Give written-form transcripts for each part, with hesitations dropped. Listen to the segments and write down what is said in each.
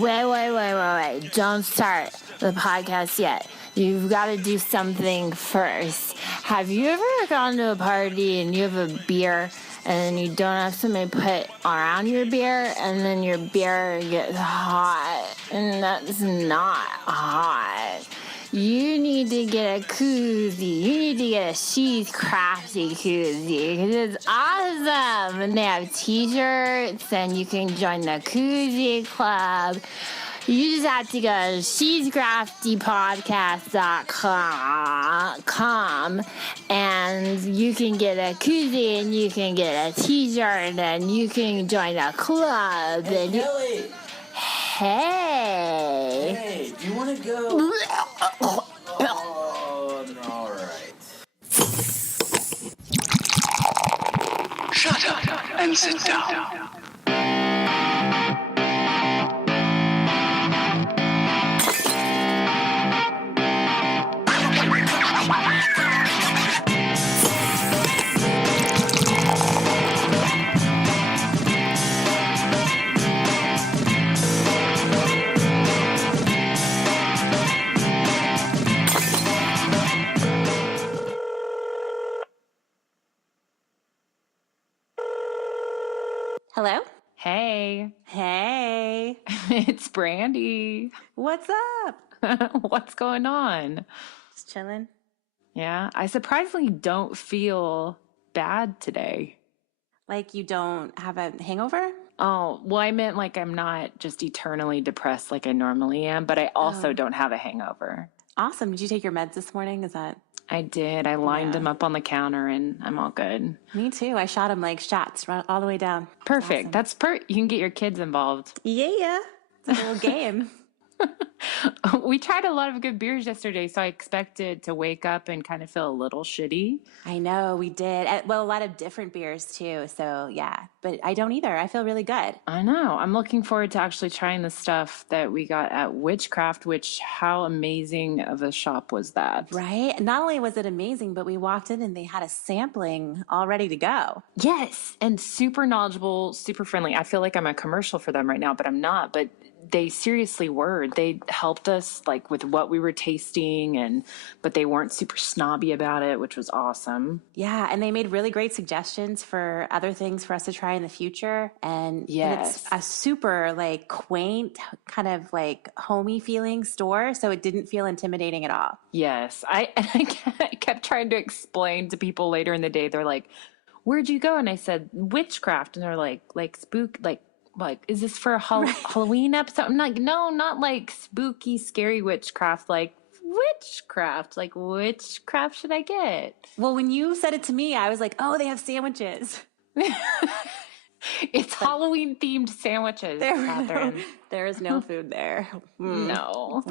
Wait. Don't start the podcast yet. You've got to do something first. Have you ever gone to a party and you have a beer and then you don't have something to put around your beer and then your beer gets hot and that's not hot? You need to get a koozie. You need to get a She's Crafty koozie because it's awesome. And they have t-shirts and you can join the koozie club. You just have to go to shescraftypodcast.com and you can get a koozie and you can get a t-shirt and you can join a club. Hey, and Kelly! Hey, do you want to go? Oh, all right. Shut up and sit down. Hello? Hey, it's Brandi. What's up? What's going on? Just chilling. Yeah, I surprisingly don't feel bad today. Like you don't have a hangover? Oh, well, I meant like I'm not just eternally depressed like I normally am, but I also don't have a hangover. Awesome. Did you take your meds this morning? Is that? I did. I lined them up on the counter and I'm all good. Me too. I shot them like shots all the way down. Perfect. Awesome. You can get your kids involved. Yeah. It's a little game. We tried a lot of good beers yesterday, so I expected to wake up and kind of feel a little shitty. I know, we did. Well, a lot of different beers too. So yeah, but I don't either. I feel really good. I know. I'm looking forward to actually trying the stuff that we got at Whichcraft, how amazing of a shop was that? Right? Not only was it amazing, but we walked in and they had a sampling all ready to go. Yes. And super knowledgeable, super friendly. I feel like I'm a commercial for them right now, but I'm not. But they seriously were. They helped us like with what we were tasting but they weren't super snobby about it, which was awesome. Yeah, and they made really great suggestions for other things for us to try in the future. And it's a super like quaint, kind of like homey feeling store, so it didn't feel intimidating at all. Yes. I kept trying to explain to people later in the day. They're like, "Where'd you go?" And I said, "Whichcraft." And they're like spook, like, is this for a Halloween episode? I'm like, no, not like spooky, scary witchcraft, like witchcraft. Like, which craft should I get? Well, when you said it to me, I was like, oh, they have sandwiches. It's Halloween themed sandwiches, Catherine. There is no food there. No.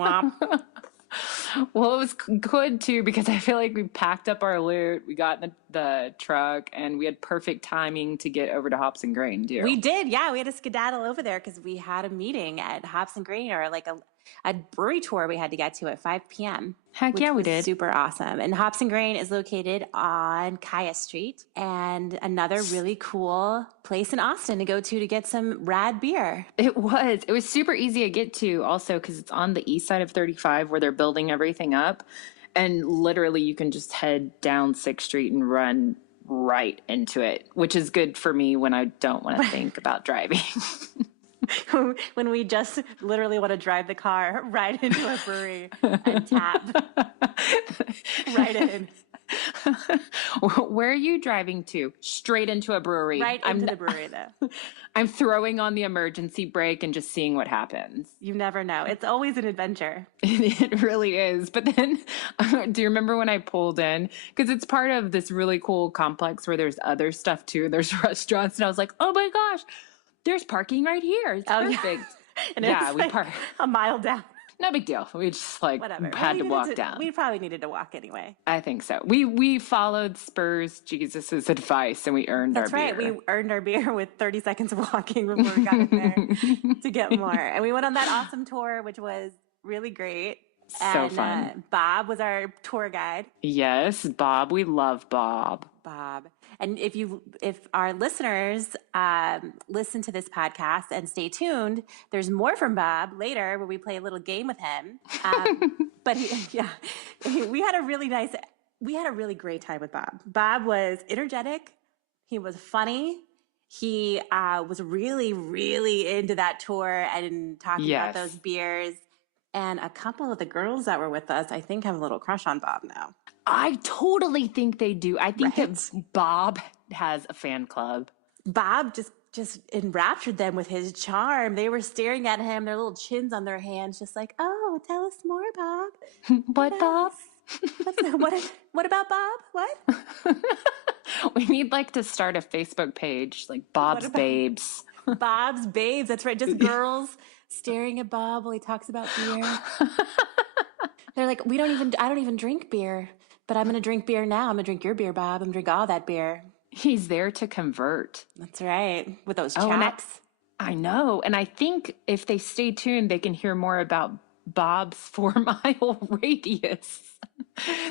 Well, it was good too because I feel like we packed up our loot, we got in the truck, and we had perfect timing to get over to Hops and Grain too. We did, yeah. We had to skedaddle over there because we had a meeting at Hops and Grain, or like a brewery tour we had to get to at 5 p.m. Heck yeah, we did. Super awesome. And Hops and Grain is located on Kaya Street, and another really cool place in Austin to go to get some rad beer. It was super easy to get to also because it's on the east side of 35 where they're building everything up. And literally you can just head down 6th Street and run right into it, which is good for me when I don't want to think about driving. When we just literally want to drive the car right into a brewery and tap right in. Where are you driving to? Straight into a brewery. Right into the brewery, though. I'm throwing on the emergency brake and just seeing what happens. You never know. It's always an adventure. It really is. But then, do you remember when I pulled in? Because it's part of this really cool complex where there's other stuff too. There's restaurants. And I was like, oh my gosh, there's parking right here. It's perfect. Yeah. And yeah, it's we like parked a mile down. No big deal. We just had to walk down. We probably needed to walk anyway. I think so. We followed Spurs Jesus's advice and we earned our beer. That's right. We earned our beer with 30 seconds of walking before we got in there to get more. And we went on that awesome tour, which was really great. So fun. Bob was our tour guide. Yes, Bob. We love Bob. And if our listeners listen to this podcast and stay tuned, there's more from Bob later where we play a little game with him. But we had a really great time with Bob. Bob was energetic. He was funny. He was really, really into that tour and talking about those beers. And a couple of the girls that were with us, I think, have a little crush on Bob now. I totally think they do. I think that Bob has a fan club. Bob just enraptured them with his charm. They were staring at him, their little chins on their hands, just like, oh, tell us more, Bob. What Bob? What about Bob? What? We need to start a Facebook page, like Bob's Babes. Bob's Babes. That's right. Just girls staring at Bob while he talks about beer. They're like, I don't even drink beer, but I'm going to drink beer now. I'm going to drink your beer, Bob. I'm going to drink all that beer. He's there to convert. That's right. With those chaps. I know. And I think if they stay tuned, they can hear more about Bob's 4-mile radius.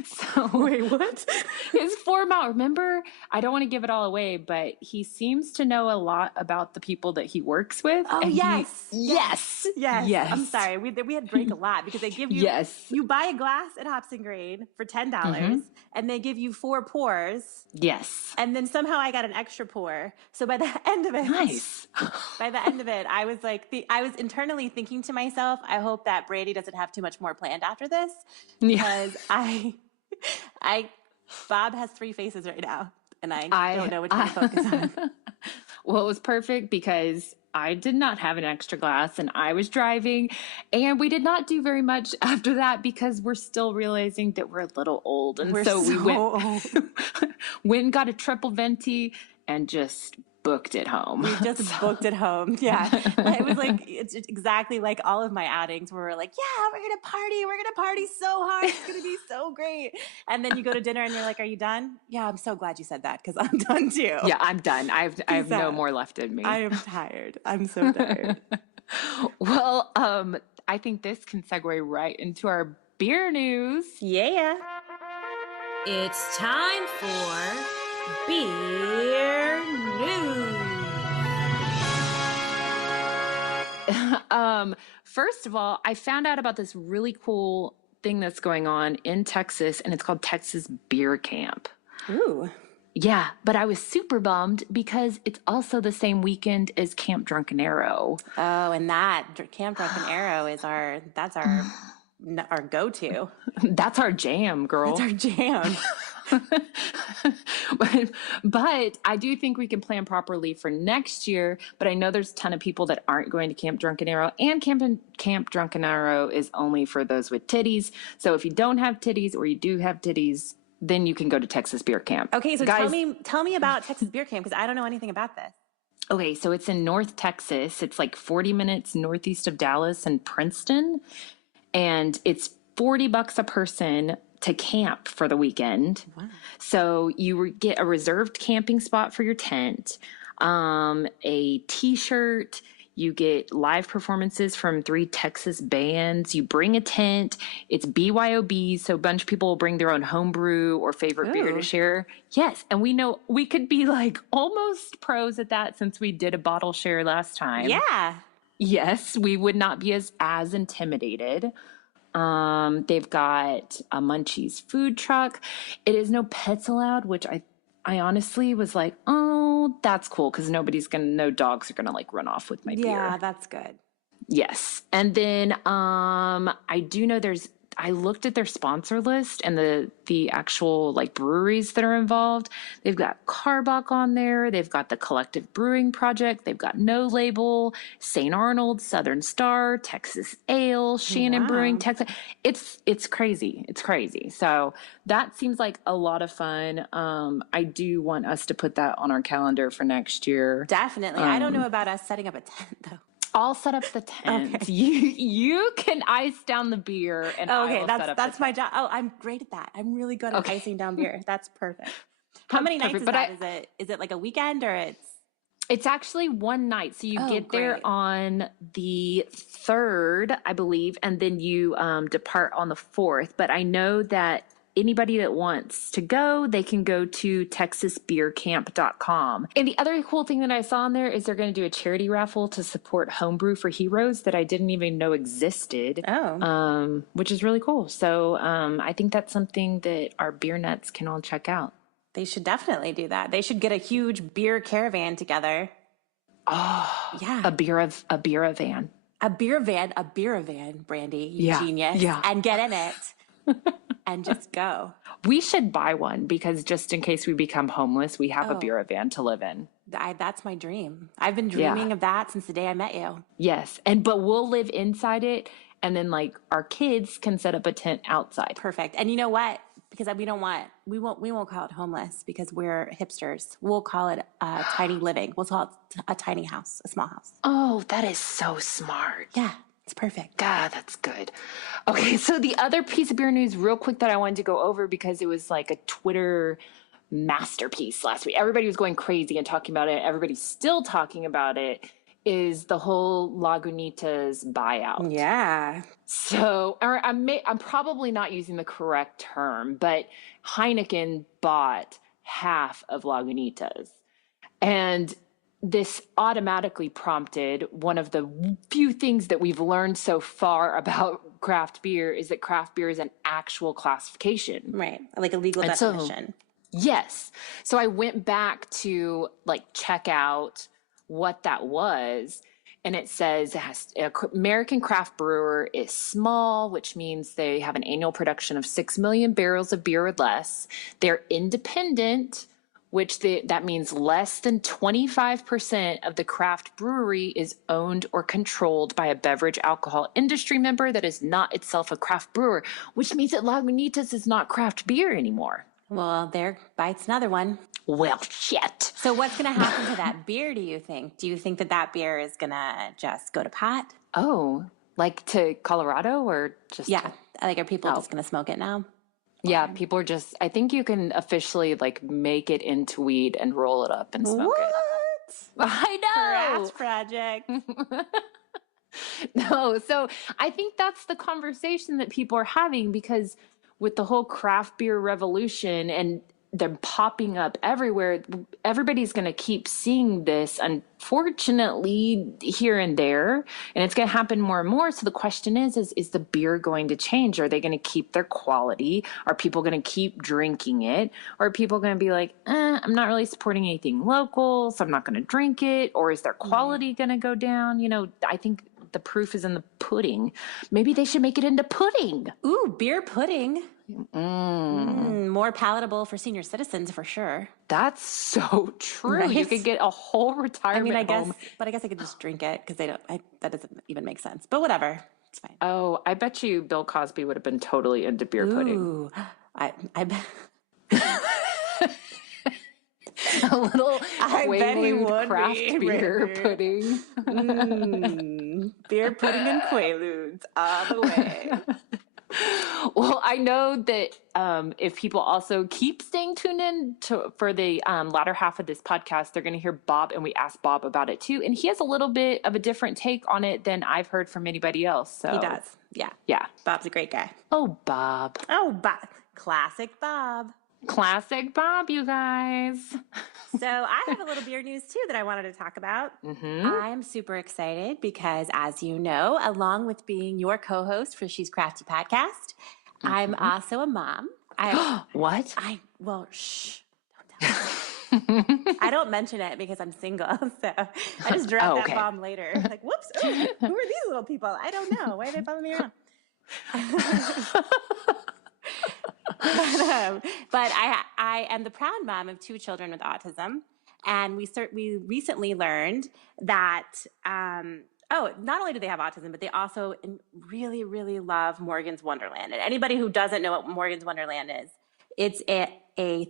So wait, what? His 4-mile. Remember, I don't want to give it all away, but he seems to know a lot about the people that he works with. Oh, yes. Yes. I'm sorry. We had to break a lot because they give you, you buy a glass at Hops and Grain for $10 and they give you 4 pours. Yes. And then somehow I got an extra pour. So by the end of it, I was I was internally thinking to myself, I hope that Brandi doesn't have too much more planned after this because Bob has 3 faces right now, and I don't know which one to focus on. Well, it was perfect because I did not have an extra glass, and I was driving, and we did not do very much after that because we're still realizing that we're a little old, and so we went and got a triple venti and just booked it home. We just booked it home. Yeah. It was it's exactly like all of my outings where we're like, yeah, we're going to party so hard. It's going to be so great. And then you go to dinner and you're like, are you done? Yeah, I'm so glad you said that because I'm done too. Yeah, I'm done. I have no more left in me. I am tired. I'm so tired. Well, I think this can segue right into our beer news. Yeah. It's time for beer news. First of all, I found out about this really cool thing that's going on in Texas, and it's called Texas Beer Camp. Ooh. Yeah, but I was super bummed because it's also the same weekend as Camp Drunken Arrow. Oh, and that Camp Drunken Arrow is our go-to. That's our jam, girl. That's our jam. But I do think we can plan properly for next year. But I know there's a ton of people that aren't going to Camp Drunken Arrow, and Camp Drunken Arrow is only for those with titties. So if you don't have titties or you do have titties, then you can go to Texas Beer Camp. Okay, so guys, tell me about Texas Beer Camp because I don't know anything about this. Okay, so it's in North Texas. It's 40 minutes northeast of Dallas and Princeton, and it's $40 a person to camp for the weekend. Wow. So you get a reserved camping spot for your tent, a t-shirt, you get live performances from 3 Texas bands, you bring a tent, it's BYOB, so a bunch of people will bring their own homebrew or favorite beer to share. Yes, and we know we could be almost pros at that since we did a bottle share last time. Yeah. Yes, we would not be as intimidated. They've got a Munchies food truck. It is no pets allowed, which I honestly was like, oh, that's cool. Cause no dogs are going to run off with my beer. Yeah, that's good. Yes. And then, I do know I looked at their sponsor list and the actual breweries that are involved. They've got Carbach on there. They've got the Collective Brewing Project. They've got No Label, St. Arnold, Southern Star, Texas Ale, Shannon Brewing, Texas. It's crazy. It's crazy. So that seems like a lot of fun. I do want us to put that on our calendar for next year. Definitely. I don't know about us setting up a tent though. I'll set up the tent. Okay. You can ice down the beer, and I will set up. That's my job. Oh, I'm great at that. I'm really good at icing down beer. That's perfect. How many nights is that? Is it like a weekend or It's actually one night. So you get there on the 3rd, I believe, and then you depart on the 4th. But I know that anybody that wants to go, they can go to texasbeercamp.com. And the other cool thing that I saw on there is they're going to do a charity raffle to support Homebrew for Heroes that I didn't even know existed. Which is really cool. So I think that's something that our beer nuts can all check out. They should definitely do that. They should get a huge beer caravan together. Oh, yeah. A beer van. A beer van, Brandi, you genius. Yeah. And get in it and just go. We should buy one because just in case we become homeless, we have a beer van to live in. That's my dream. I've been dreaming of that since the day I met you. Yes. But we'll live inside it. And then like our kids can set up a tent outside. Perfect. And you know what? Because we won't call it homeless because we're hipsters. We'll call it tiny living. We'll call it a tiny house, a small house. Oh, that is so smart. Yeah, it's perfect. God, that's good. Okay, so the other piece of beer news real quick that I wanted to go over because it was like a Twitter masterpiece last week. Everybody was going crazy and talking about it. Everybody's still talking about it. Is the whole Lagunitas buyout. Yeah. So I'm probably not using the correct term, but Heineken bought half of Lagunitas. And this automatically prompted one of the few things that we've learned so far about craft beer is that craft beer is an actual classification. Right. Like a legal definition. Yes. So I went back to like check out what that was, and it says American craft brewer is small, which means they have an annual production of 6 million barrels of beer or less. They're independent, which that means less than 25% of the craft brewery is owned or controlled by a beverage alcohol industry member that is not itself a craft brewer, which means that Lagunitas is not craft beer anymore. Well, there bites another one. Well, shit. So what's going to happen to that beer, do you think? Do you think that beer is going to just go to pot? Oh, like to Colorado or just? Yeah. Like, are people just going to smoke it now? Yeah, people are just, I think you can officially like make it into weed and roll it up and smoke it. I know. Craft project. No, so I think that's the conversation that people are having because with the whole craft beer revolution and they're popping up everywhere, everybody's going to keep seeing this, unfortunately, here and there, and it's going to happen more and more. So the question is the beer going to change? Are they going to keep their quality? Are people going to keep drinking it? Or are people going to be like, I'm not really supporting anything local, so I'm not going to drink it? Or is their quality going to go down? You know, I think the proof is in the pudding. Maybe they should make it into pudding. Ooh, beer pudding. More palatable for senior citizens for sure. That's so true. Right? You could get a whole retirement home. I guess I could just drink it because that doesn't even make sense. But whatever, it's fine. Oh, I bet you Bill Cosby would have been totally into beer pudding. Ooh, I bet. A little Quaalude craft beer pudding. Beer pudding and Quaaludes all the way. Well, I know that if people also keep staying tuned in for the latter half of this podcast, they're going to hear Bob, and we asked Bob about it too. And he has a little bit of a different take on it than I've heard from anybody else. So he does. Yeah. Yeah. Bob's a great guy. Oh, Bob. Classic Bob. Classic Bob, you guys. So I have a little beer news too that I wanted to talk about. I'm super excited because, as you know, along with being your co-host for She's Crafty podcast, I'm also a mom. What? Shh. Don't tell me. I don't mention it because I'm single, so I just drop that bomb later. Like, whoops, who are these little people? I don't know. Why are they following me around? But I am the proud mom of 2 children with autism, and we recently learned that not only do they have autism, but they also really, really love Morgan's Wonderland. And anybody who doesn't know what Morgan's Wonderland is, it's a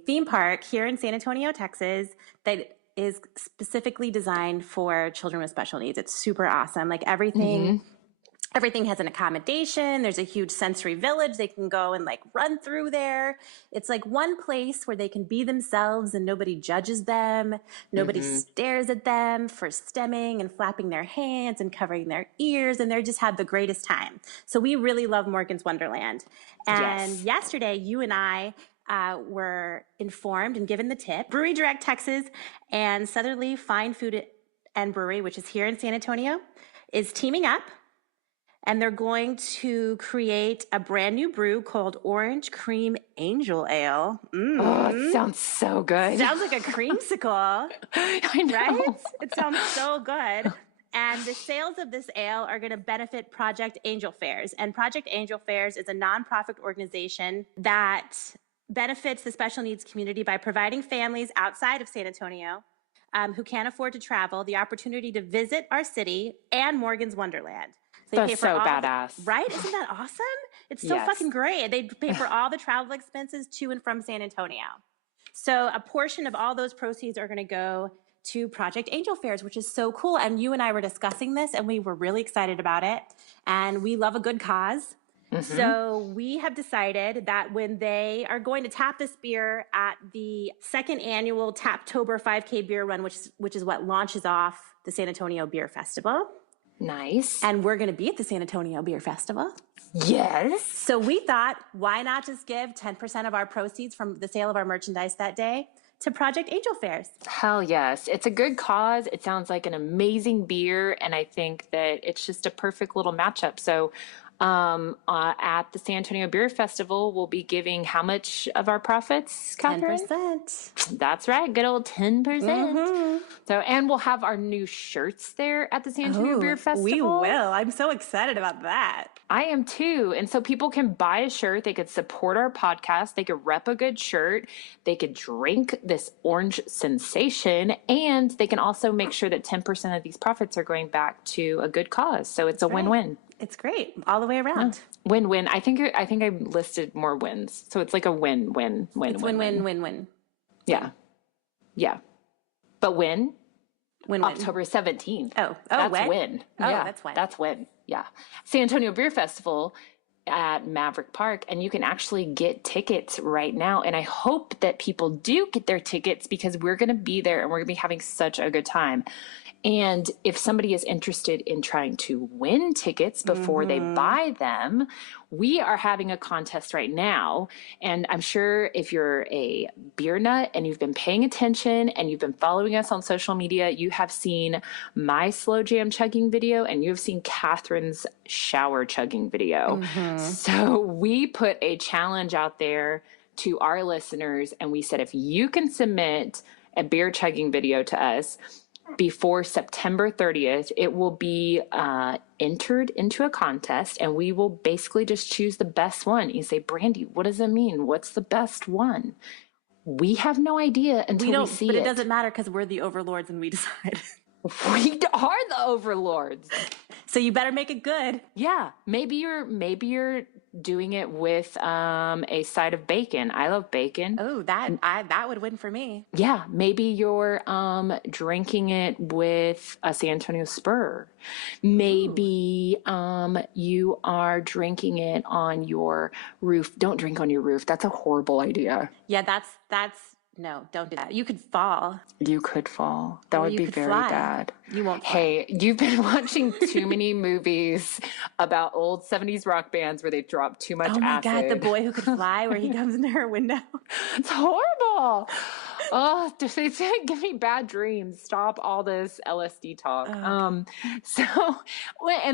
theme park here in San Antonio, Texas, that is specifically designed for children with special needs. It's super awesome. Like everything Everything has an accommodation. There's a huge sensory village. They can go and like run through there. It's like one place where they can be themselves and nobody judges them. Nobody stares at them for stemming and flapping their hands and covering their ears. And they just have the greatest time. So we really love Morgan's Wonderland. And yesterday, you and I were informed and given the tip. Brewery Direct Texas and Southerly Fine Food and Brewery, which is here in San Antonio, is teaming up. And they're going to create a brand new brew called Orange Cream Angel Ale. Oh, it sounds so good. Sounds like a creamsicle. I know. Right? It sounds so good. And the sales of this ale are going to benefit Project Angel Fairs. And Project Angel Fairs is a nonprofit organization that benefits the special needs community by providing families outside of San Antonio who can't afford to travel the opportunity to visit our city and Morgan's Wonderland. That's so badass. Right? Isn't that awesome? It's so fucking great. They pay for all the travel expenses to and from San Antonio. So a portion of all those proceeds are going to go to Project Angel Fairs, which is so cool. And you and I were discussing this and we were really excited about it. And we love a good cause. So we have decided that when they are going to tap this beer at the second annual Taptober 5K beer run, which is what launches off the San Antonio Beer Festival. Nice. And we're going to be at the San Antonio Beer Festival. Yes. So we thought, why not just give 10% of our proceeds from the sale of our merchandise that day to Project Angel Fairs? Hell yes. It's a good cause. It sounds like an amazing beer. And I think that it's just a perfect little matchup. So at the San Antonio Beer Festival, we'll be giving how much of our profits, Catherine? 10%. That's right. Good old 10%. So, and we'll have our new shirts there at the San Antonio Beer Festival. We will. I'm so excited about that. I am too. And so people can buy a shirt. They could support our podcast. They could rep a good shirt. They could drink this orange sensation. And they can also make sure that 10% of these profits are going back to a good cause. So it's a win-win. It's great all the way around. Win-win. I think I listed more wins. So it's like a win-win. It's win-win. Yeah. Yeah. But win? Win-win. October 17th. That's That's win. Oh, Yeah, that's win. That's win. Yeah. San Antonio Beer Festival at Maverick Park. And you can actually get tickets right now. And I hope that people do get their tickets because we're going to be there and we're going to be having such a good time. And if somebody is interested in trying to win tickets before they buy them, we are having a contest right now. And I'm sure if you're a beer nut and you've been paying attention and you've been following us on social media, you have seen my slow jam chugging video and you have seen Catherine's shower chugging video. So we put a challenge out there to our listeners and we said, if you can submit a beer chugging video to us before September 30th, it will be entered into a contest and we will basically just choose the best one. You say, Brandi, what does it mean? What's the best one? We have no idea until we see it. But it doesn't matter because we're the overlords and we decide. We are the overlords. So you better make it good. Yeah. Maybe you're doing it with a side of bacon. I love bacon. Oh, that would win for me. Yeah. Maybe you're drinking it with a San Antonio Spur. Maybe you are drinking it on your roof. Don't drink on your roof. That's a horrible idea. Yeah, that's no, don't do that. You could fall. You could fall. That would be very bad. You won't fly. Hey, you've been watching too many movies about old 70s rock bands where they drop too much acid. Oh my God, The Boy Who Could Fly, where he comes into her window. It's horrible. Oh, give me bad dreams. Stop all this LSD talk. And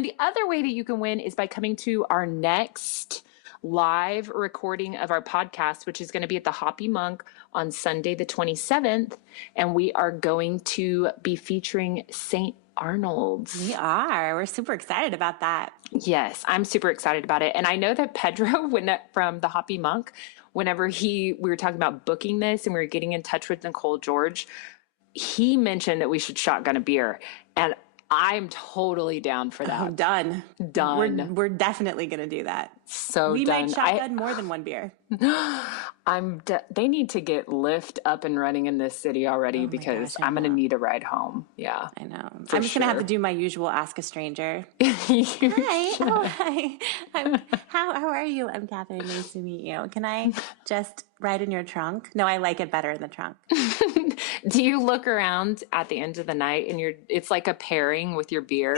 the other way that you can win is by coming to our next live recording of our podcast, which is going to be at the Hoppy Monk on Sunday, the 27th. And we are going to be featuring St. Arnold's. We are. We're super excited about that. Yes, I'm super excited about it. And I know that Pedro, from the Hoppy Monk, whenever we were talking about booking this and we were getting in touch with Nicole George, he mentioned that we should shotgun a beer. And I'm totally down for that. Done. Done. We're definitely going to do that. So we done. might shotgun more than one beer. They need to get Lyft up and running in this city already because I'm going to need a ride home. Yeah. I know. I'm just going to have to do my usual ask a stranger. Hi. Oh, hi. How are you? I'm Catherine. Nice to meet you. Can I just ride in your trunk? No, I like it better in the trunk. Do you look around at the end of the night and it's like a pairing with your beer?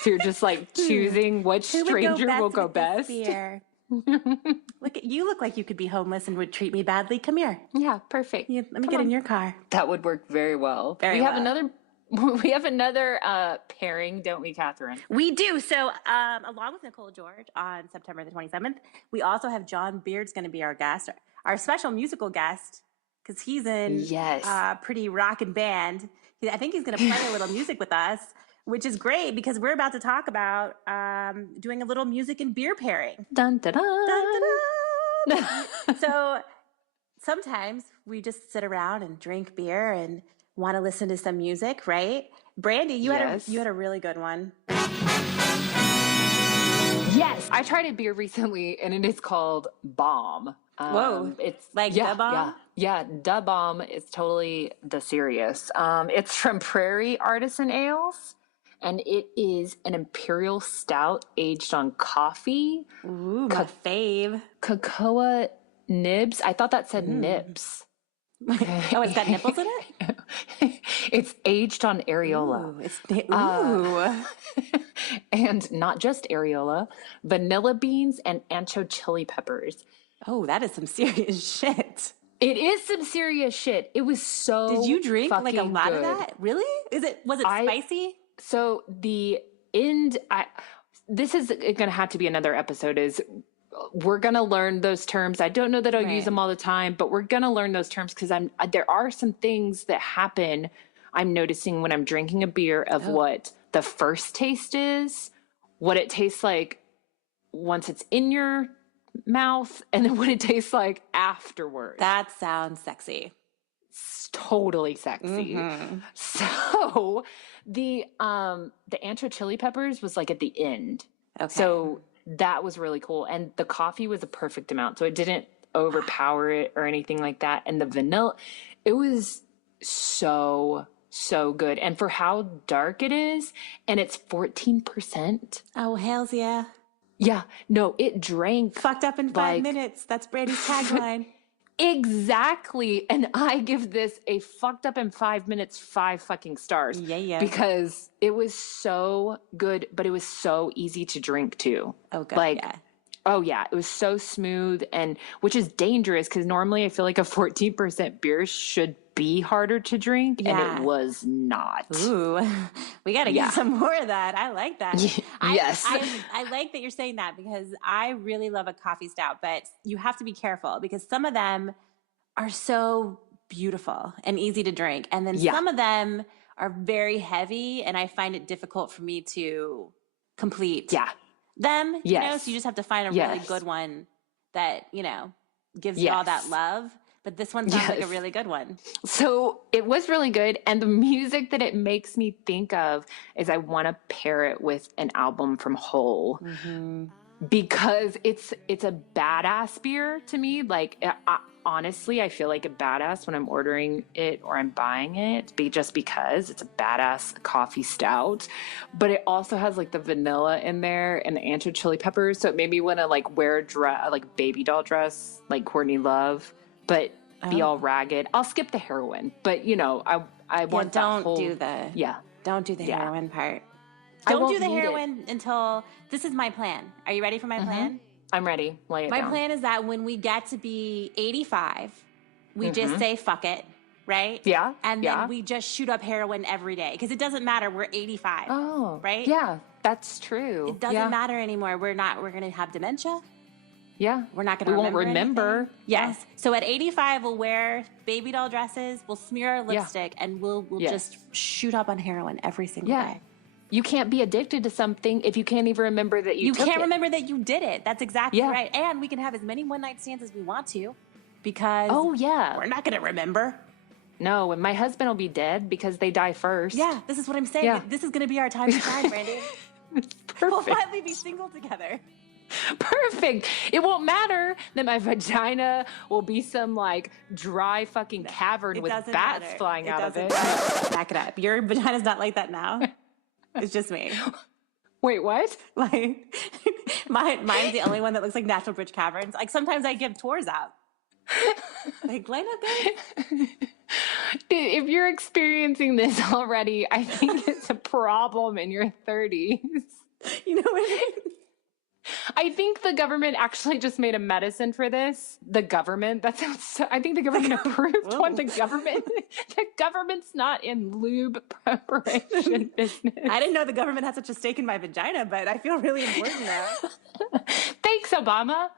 So you're just like choosing which stranger will go best? Beer? Look like you could be homeless and would treat me badly. Come here. Yeah, perfect. Let me get in your car. That would work very well. We have another pairing, don't we, Catherine? We do. So along with Nicole George on September the 27th, we also have John Beard's going to be our guest, our special musical guest, because he's in pretty rockin' band. I think he's going to play a little music with us, which is great because we're about to talk about doing a little music and beer pairing. Dun, dun, dun. Dun, dun, dun. So sometimes we just sit around and drink beer and want to listen to some music, right? Brandi, you had a really good one. Yes, I tried a beer recently and it is called Bomb. Whoa, it's like Da Bomb? Yeah, Da Bomb is totally the serious. It's from Prairie Artisan Ales, and it is an imperial stout aged on coffee. Ooh, my fave. Cocoa nibs. I thought that said nips. Oh, it's got nipples in it? It's aged on areola. And not just areola, vanilla beans and ancho chili peppers. Oh, that is some serious shit. It is some serious shit. It was so Did you drink like a lot good. of that? Really? Was it spicy? So this is going to have to be another episode is we're going to learn those terms. I don't know that I'll use them all the time, but we're going to learn those terms because there are some things that happen I'm noticing when I'm drinking a beer of what the first taste is, what it tastes like once it's in your mouth, and then what it tastes like afterwards. That sounds sexy. It's totally sexy. Mm-hmm. So the ancho chili peppers was like at the end. Okay. So that was really cool. And the coffee was a perfect amount. So it didn't overpower it or anything like that. And the vanilla, it was so good. And for how dark it is, and it's 14%. Oh, hells yeah. Yeah. No, it drank. Fucked up in 5 minutes. That's Brandi's tagline. Exactly. And I give this a fucked up in 5 minutes, 5 fucking stars. Yeah. Because it was so good, but it was so easy to drink too. Oh, God. Oh yeah, it was so smooth, and which is dangerous because normally I feel like a 14% beer should be harder to drink, and it was not. Ooh, we got to get some more of that. I like that. Yes. I like that you're saying that because I really love a coffee stout, but you have to be careful because some of them are so beautiful and easy to drink, and then some of them are very heavy, and I find it difficult for me to complete. Them, you know, so you just have to find a really good one that, you know, gives you all that love. But this one sounds like a really good one. So it was really good. And the music that it makes me think of is I want to pair it with an album from Hole because it's a badass beer to me. Like, honestly, I feel like a badass when I'm ordering it or I'm buying it just because it's a badass coffee stout, but it also has like the vanilla in there and the ancho chili peppers. So it made me want to like wear a dress, like baby doll dress, like Courtney Love, but be all ragged. I'll skip the heroin, but you know, I want don't do the heroin part. Don't do the heroin until this is my plan. Are you ready for my plan? I'm ready. Lay it down. My plan is that when we get to be 85, we just say fuck it, right? Yeah. And then we just shoot up heroin every day because it doesn't matter. We're 85. Oh, right? Yeah, that's true. It doesn't matter anymore. We're going to have dementia. Yeah. We're not going to remember. We won't remember. Anything. Yes. Yeah. So at 85, we'll wear baby doll dresses. We'll smear our lipstick and we'll just shoot up on heroin every single day. You can't be addicted to something if you can't even remember that you took can't it. Remember that you did it. That's exactly right. And we can have as many one-night stands as we want to because we're not going to remember. No, and my husband will be dead because they die first. Yeah, this is what I'm saying. Yeah. This is going to be our time to shine, Brandi. It's perfect. We'll finally be single together. Perfect. It won't matter that my vagina will be some like dry fucking cavern with bats flying out of it. Back it up. Your vagina's not like that now. It's just me. Wait, what? Like, mine's the only one that looks like natural bridge caverns. Like, sometimes I give tours out. Like, line up, guys. If you're experiencing this already, I think it's a problem in your 30s. You know what I mean? I think the government actually just made a medicine for this. The government, that sounds so, I think the government approved one. The government's not in lube preparation business. I didn't know the government had such a stake in my vagina, but I feel really important now. Thanks, Obama.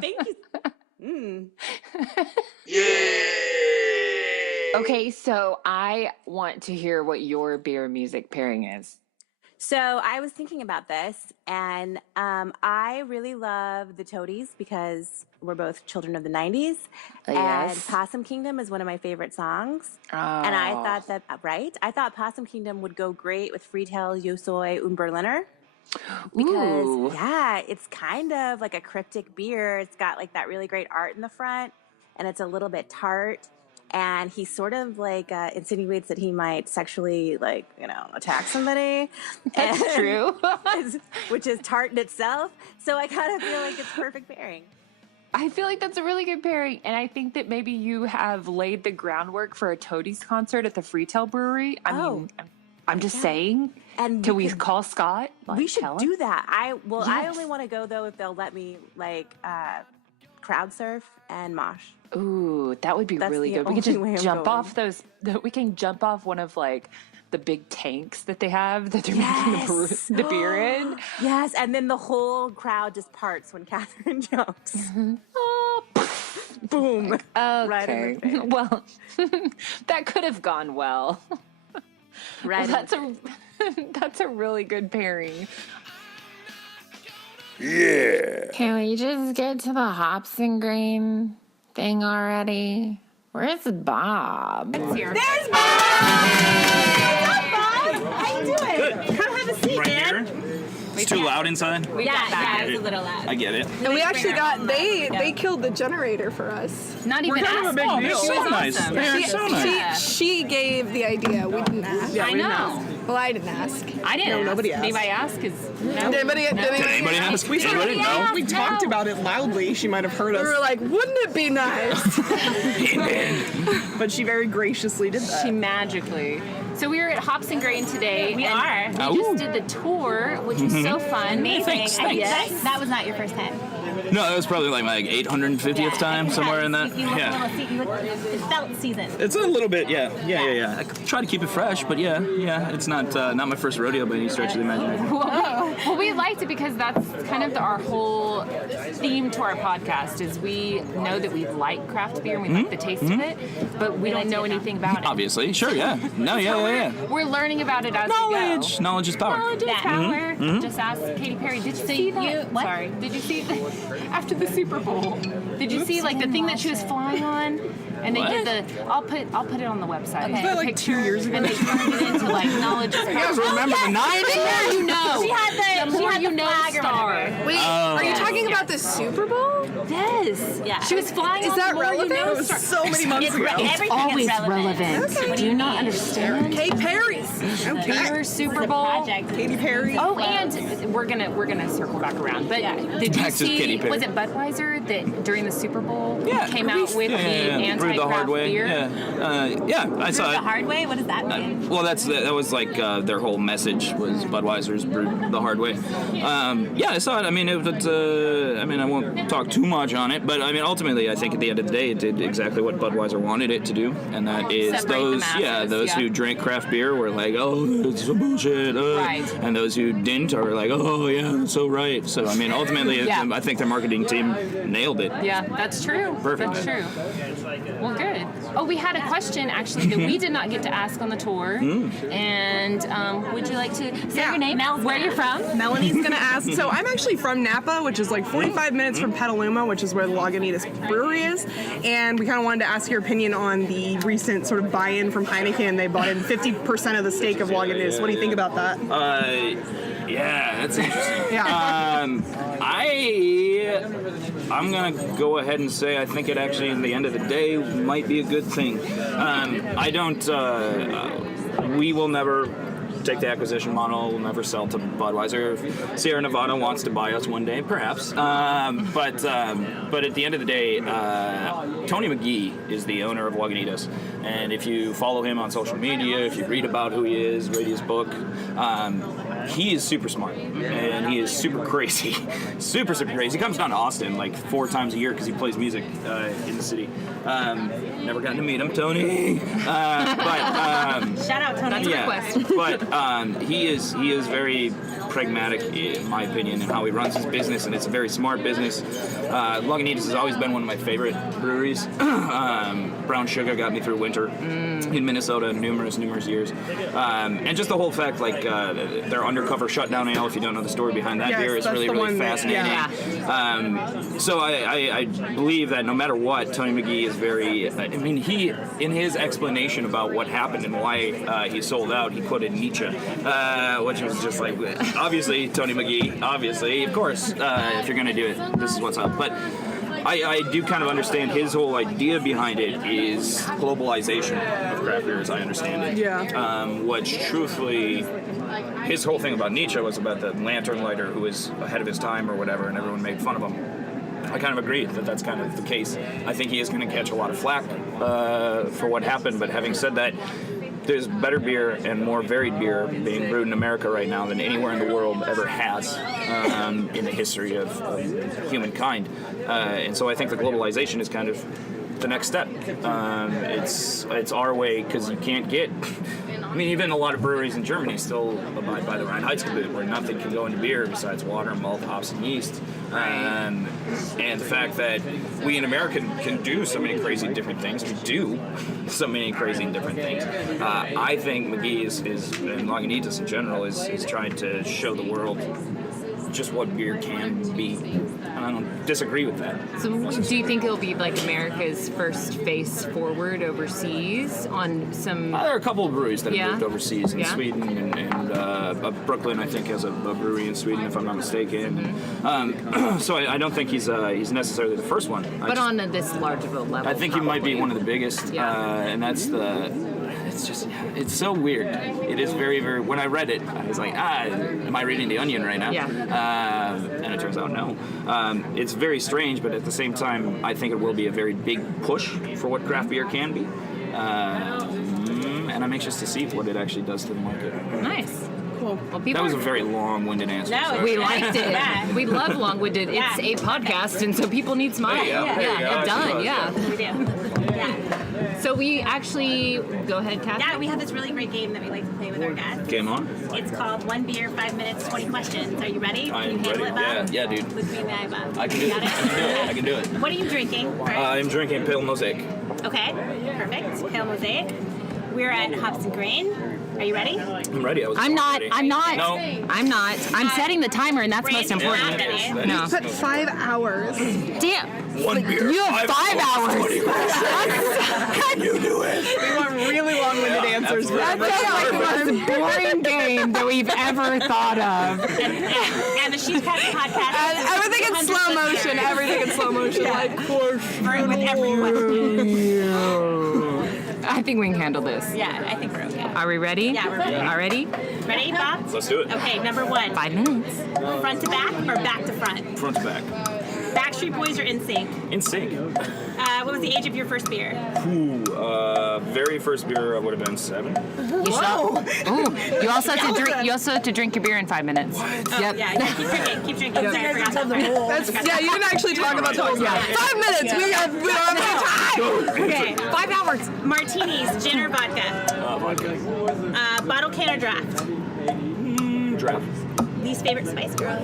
Thank you. Yeah. Okay, so I want to hear what your beer music pairing is. So I was thinking about this, and I really love the Toadies because we're both children of the 90s. Yes. And Possum Kingdom is one of my favorite songs. Oh. And I thought that, I thought Possum Kingdom would go great with Friedel, Yo Soy, und Berliner. Because, yeah, it's kind of like a cryptic beer. It's got like that really great art in the front, and it's a little bit tart. And he sort of like insinuates that he might sexually, like, attack somebody. That's true. Which is tart in itself. So I kind of feel like it's perfect pairing. I feel like that's a really good pairing. And I think that maybe you have laid the groundwork for a Toadies concert at the Friedel Brewery. I mean, I'm just saying. And can we call Scott? Like, we should do that. I only want to go, though, if they'll let me, like, crowd surf and mosh. Ooh, that would be really good. We can just jump off those. We can jump off one of like the big tanks that they have that they're making the beer in. Yes, and then the whole crowd just parts when Catherine jumps. Mm-hmm. Boom! Okay. Right in the face. Well, that could have gone well. Right. Well, that's a really good pairing. Yeah. Can we just get to the hops and grain thing already? Where's Bob? There's Bob! What's up, Bob? How you doing? Good. Come have a seat, man. It's too loud inside. Yeah, it's a little loud. I get it. And we actually they killed the generator for us. Not even kind of a big deal. So nice. Awesome. They're so nice. She gave the idea. We didn't ask. I know. Well, I didn't ask. I didn't. No, nobody asked. Anybody ask? Did anybody ask? We Anybody? No. We talked about it loudly. She might have heard us. We were like, wouldn't it be nice? But she very graciously did that. She magically. So we were at Hops and Grain today. We are. We just did the tour, which was so fun. Amazing. Thanks. Yes. That was not your first time. No, it was probably like my 850th time, somewhere in that. You look a little, it felt seasoned. It's a little bit, yeah. I try to keep it fresh, but yeah. It's not my first rodeo by any stretch of the imagination. Well, we liked it because that's kind of our whole theme to our podcast is we know that we like craft beer and we like the taste of it, but we don't know anything about it. Obviously, sure, yeah. No, yeah. We're learning about it as Knowledge. we go. Knowledge is power. Knowledge is power. Just ask Katy Perry. Did you see that? Sorry. Did you see after the Super Bowl? Did you see like the thing that she was flying on? And they did the. I'll put it on the website. Was that like 2 years ago? And they turned it into like knowledge. You guys remember the 90s? The more you know. She had the flag star. or whatever. Wait, are you talking about the Super Bowl? Yes. Yeah. She was flying. Is on that the more you relevant? know It was star. so many months ago. Everything Always is relevant. Okay. Do you not understand? Kate Perry's. Beer Super Bowl. Project. Katy Perry. Oh, and we're gonna circle back around. But did you Back to Katy see? Perry. Was it Budweiser that during the Super Bowl came out with the Brewed the anti-craft hard way. beer? Yeah, I saw The it. hard way? What does that mean? Well, that was like their whole message was Budweiser's brewed the hard way. Yeah, I saw it. I mean, I won't talk too much on it, but I mean, ultimately, I think at the end of the day, it did exactly what Budweiser wanted it to do, and that is Separate the masses, those who drank craft beer were like, oh, it's some bullshit, Right. and those who didn't are like, oh yeah, that's so right. So I mean, ultimately, I think their marketing team nailed it. Yeah, that's true. Perfect. That's true. Well, good. Oh, we had a question actually that we did not get to ask on the tour. And would you like to say your name? Mel, where are you from? Melanie's gonna ask. So I'm actually from Napa, which is like 45 minutes from Petaluma, which is where the Lagunitas Brewery is. And we kind of wanted to ask your opinion on the recent sort of buy-in from Heineken. They bought in 50% of the stake of Lagunitas. What do you think about that? Yeah, that's interesting. Yeah. I'm gonna go ahead and say I think it actually, in the end of the day, might be a good thing. I don't. We will never take the acquisition model. We'll never sell to Budweiser. If Sierra Nevada wants to buy us one day, perhaps. But at the end of the day, Tony McGee is the owner of Lagunitas, and if you follow him on social media, if you read about who he is, read his book, he is super smart, and he is super crazy. super crazy. He comes down to Austin like 4 times a year because he plays music in the city. Never gotten to meet him, Tony. Shout out, Tony. Yeah, but he is very pragmatic, in my opinion, in how he runs his business, and it's a very smart business. Lagunitas has always been one of my favorite breweries. Brown Sugar got me through winter in Minnesota numerous years. And just the whole fact, like, their undercover shutdown ale, if you don't know the story behind that beer, is really fascinating. So I believe that no matter what, Tony McGee is very, he, in his explanation about what happened and why he sold out, he quoted Nietzsche, which was just like, obviously, Tony McGee, obviously, of course, if you're going to do it, this is what's up. But I do kind of understand his whole idea behind it is globalization of craft beer, as I understand it. Yeah. Which, truthfully, his whole thing about Nietzsche was about the lantern lighter who was ahead of his time or whatever, and everyone made fun of him. I kind of agree that that's kind of the case. I think he is going to catch a lot of flack for what happened, but having said that, there's better beer and more varied beer being brewed in America right now than anywhere in the world ever has in the history of humankind. And so I think the globalization is kind of the next step. It's our way, because you can't get... even a lot of breweries in Germany still abide by the Reinheitsgebot, where nothing can go into beer besides water, malt, hops, and yeast. And the fact that we in America can do so many crazy different things, we do so many crazy different things. I think McGee and Lagunitas in general is trying to show the world just what beer can be. I don't disagree with that. So do you think it'll be like America's first face forward overseas on some... There are a couple of breweries that have moved overseas in Sweden, and Brooklyn, I think, has a brewery in Sweden, if I'm not mistaken. So I don't think he's necessarily the first one. But on this large of a level, I think he might be one of the biggest, and that's the... It's so weird. It is very, very... When I read it, I was like, am I reading The Onion right now? Yeah. And it turns out no. It's very strange, but at the same time, I think it will be a very big push for what craft beer can be. And I'm anxious to see what it actually does to the market. Nice. Cool. Well, that was a very long-winded answer. No, we liked it. We love long-winded. It's a podcast, and so people need smile. Done. We do. So we actually go ahead, Kathy. Yeah, we have this really great game that we like to play with our guests. Game on. It's called 1 Beer, 5 Minutes, 20 Questions. Are you ready? I'm ready. It, Bob? Yeah, dude. Look me in the eye, Bob. I can do it. I can do it. What are you drinking? I'm drinking Pale Mosaic. Okay, perfect. Pale Mosaic. We're at Hops and Grain. Are you ready? I'm ready. I'm not. No. I'm not. I'm setting the timer, and that's most important. No. Put 5 hours. Damn. 1 beer. You have 5 hours. You do it. We want really long-winded answers. That's like the most boring game that we've ever thought of. And the She's Crafty podcast. And everything in slow motion. Everything in slow motion. Like, with every question. I think we can handle this. Yeah, I think we're okay. Are we ready? Yeah, we're ready. Already? Ready, Bob? Let's do it. Okay, number 1. 5 minutes. Front to back or back to front? Front to back. Backstreet Boys or NSYNC? NSYNC. What was the age of your first beer? Very first beer would have been 7. You also have to drink. You also have to drink your beer in 5 minutes. Yep. Yeah, keep drinking. Sorry, I forgot that part. you didn't actually talk about the whole 5 minutes. We don't have any time. Okay. 5 hours. Martinis, gin or vodka? Vodka. Bottle, can, or draft? Draft. least favorite Spice Girl?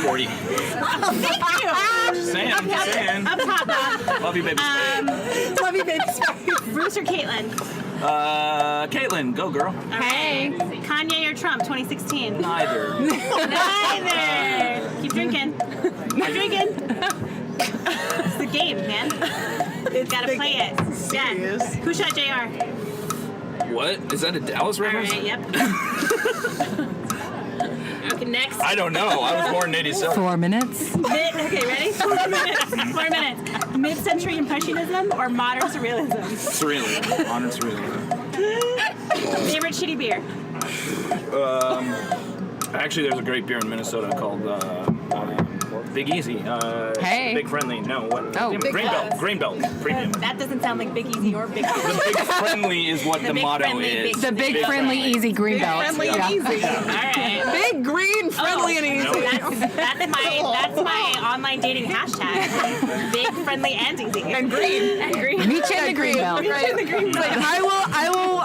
Sporty. Thank you. Saying. Up top, Bob. Love you, baby. Love you, baby. Bruce or Caitlyn? Caitlyn, go girl. Hey. Kanye or Trump, 2016? Neither. Neither. Keep drinking. Keep drinking. It's the game, man. Gotta play it. Serious. Yeah. Who shot JR? What? Is that a Dallas All reference? right, yep. Okay, next. I don't know. I was born in 87. 4 minutes. Okay, ready? 4 minutes. 4 minutes. Mid-century Impressionism or modern Surrealism? Surrealism. Honor surrealism. Favorite shitty beer? Actually, there's a great beer in Minnesota called Big Easy. Hey. Big Friendly. No, what? Oh, Damn it, Big Grain Belt Premium. That doesn't sound like Big Easy or Big The Big Friendly is what the Big motto Friendly, is. The big friendly easy green belt. Friendly and easy. All right. Big, green, friendly, and easy. That's my online dating hashtag. Big, friendly, and easy. And green. And green. Meet you in the green belt. Right. It's like, I will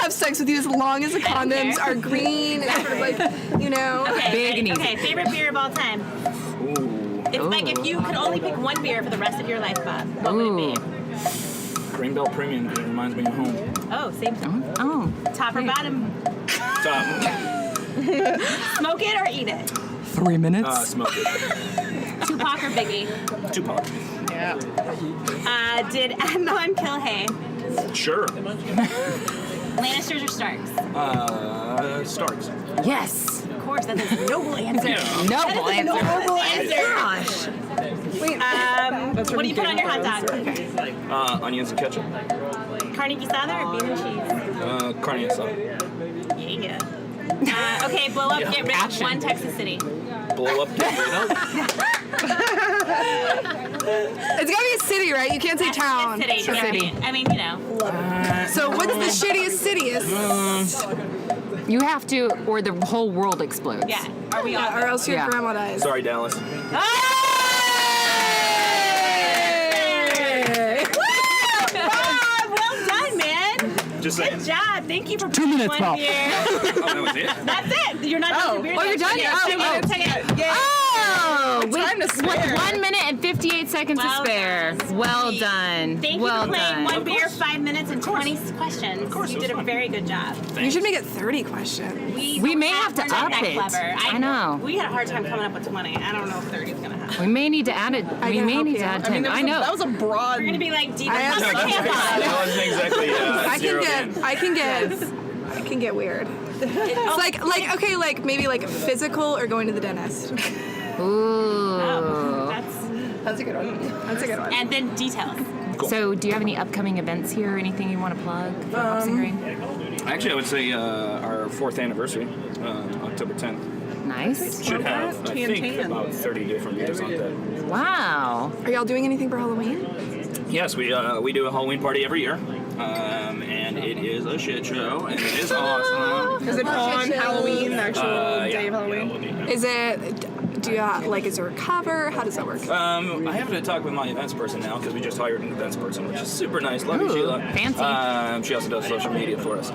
have sex with you as long as the condoms are green and sort of like, you know. Okay, Big and easy. Okay, favorite beer of all time. It's like if you could only pick one beer for the rest of your life, Bob, what would it be? Grain Belt Premium because it reminds me of home. Oh, same thing. Oh. Top or bottom? Top. Smoke it or eat it? 3 minutes. Smoke it. Tupac or Biggie? Tupac. Yeah. Did Adnan kill Hay? Sure. Lannisters or Starks? Starks. Yes. Of course, that's a noble answer. Noble answer. Noble answer. Gosh. Wait. What do you put on your hot dog? Onions and ketchup. Carne asada or bean and cheese? Carne asada. Yeah. Okay, blow up, get rid of one Texas city. Blow up, get rid of. It's gotta be a city, right? You can't say town. City. It's a city. I mean, you know. So what's the shittiest city? You have to, or the whole world explodes. Yeah. Are we on? Or else your Yeah. grandma dies. Sorry, Dallas. Well done, man. Just saying. Good job. Thank you for 2 minutes, one Paul. beer. Oh, that was it? That's it. You're not done. Oh, you're done? Oh, Time to spare. 1 minute and 58 seconds to Well spare. Well done. Thank well you for playing done. one beer, 5 minutes, and 20 questions. Of course, You it was did a fun. very good job. You should make it 30 questions. We may have to we're not up that it. Clever. I know. We had a hard time coming up with 20. I don't know if 30 is going to happen. We may need to add it. We can may help need you to out. add 10. I know. That was a broad. We're going to be like deep I in have the some tampon. That wasn't exactly I can get weird. It's like okay, like maybe like physical or going to the dentist. Ooh. That's a good one. That's a good one. And then details. So, do you have any upcoming events here or anything you want to plug for Hops and Grain? Actually, I would say our 4th anniversary, October 10th. Nice. Should have, I think, Tan. about 30 different beers on that. Wow. Are y'all doing anything for Halloween? Yes, we do a Halloween party every year, and it is a shit show, and it is awesome. Is it on Halloween, the actual day of Halloween? Yeah, we'll be. Is it? Do you is there a cover? How does that work? I have to talk with my events person now because we just hired an events person, which is super nice. Love you, Ooh, Sheila. fancy. She also does social media for us.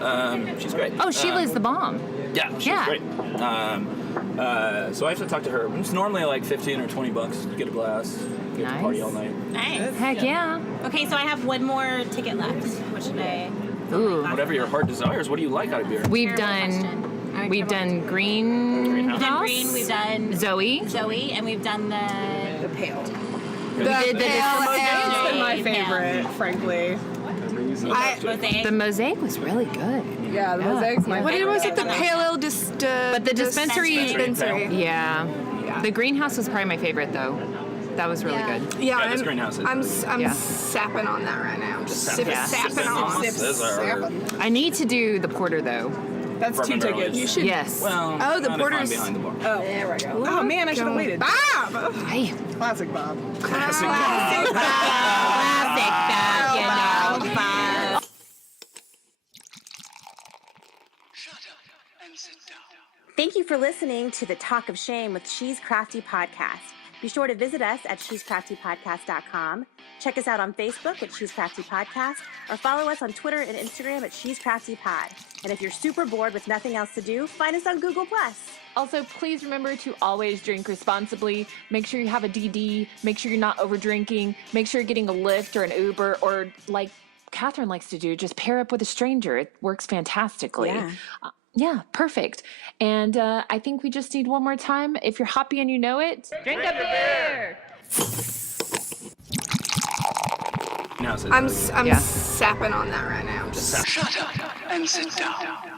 She's great. Oh, Sheila's the bomb. Yeah, she's Yeah. great. So I have to talk to her. It's normally like $15 or $20 to get a glass, get to party all night. Nice. Heck yeah. Okay, so I have one more ticket left. What should I? Ooh. Whatever your heart desires. What do you like out of beer? We've Terrible done question. We've done Greenhouse. We've done green. We've done Zoe. and we've done the pale. We did the It's been my Pale. favorite, frankly. mosaic. The mosaic was really good. Yeah, the mosaic's my What favorite. was it? The pale ale But the dispensary, Dispensary. yeah. The greenhouse was probably my favorite though. That was really good. Yeah, this greenhouse is I'm Yeah. sapping on that right now. I'm just Sapping. sapping on. Those are- I need to do the porter though. That's 2 Bourbon barrel tickets. is- You should. Yes. Well, Oh, the kind of porter's- behind the bar. Oh, there we go. Oh man, I should have waited. Bob. Hey. Classic Bob. Classic Bob. Classic Bob, you know. Thank you for listening to the Talk of Shame with She's Crafty podcast. Be sure to visit us at shescraftypodcast.com. Check us out on Facebook at She's Crafty Podcast, or follow us on Twitter and Instagram at She's Crafty Pod. And if you're super bored with nothing else to do, find us on Google+. Also, please remember to always drink responsibly. Make sure you have a DD. Make sure you're not over drinking. Make sure you're getting a Lyft or an Uber, or like Catherine likes to do, just pair up with a stranger. It works fantastically. Yeah, perfect. And I think we just need one more time. If you're hoppy and you know it, drink a beer. I'm sapping on that right now. Shut up and sit down.